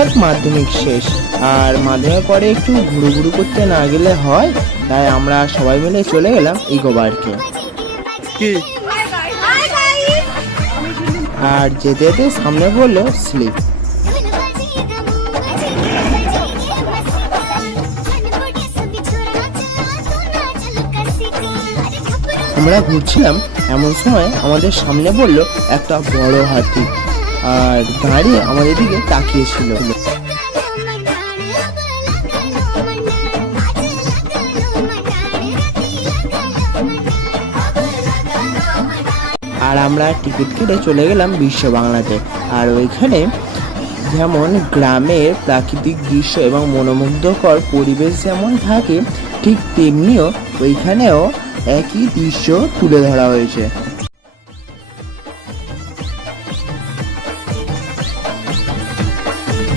অর্থাৎ মাধ্যমিক শেষ। আর মাধ্যমিক পরে একটু ঘুরু করতে না গেলে হয়, তাই আমরা সবাই মিলে চলে গেলাম ইকো পার্কে। আর যেতে যেতে সামনে পড়লো স্লিপ। আমরা ঘুরছিলাম, এমন সময় আমাদের সামনে পড়লো একটা বড় হাতি, আর দাঁড়িয়ে আমাদের দিকে তাকিয়েছিল। আর আমরা টিকিট কেটে চলে গেলাম বিশ্ব বাংলাতে। আর ওইখানে যেমন গ্রামের প্রাকৃতিক দৃশ্য এবং মনোমুগ্ধকর পরিবেশ যেমন থাকে, ঠিক তেমনিও ওইখানেও একই দৃশ্য তুলে ধরা হয়েছে।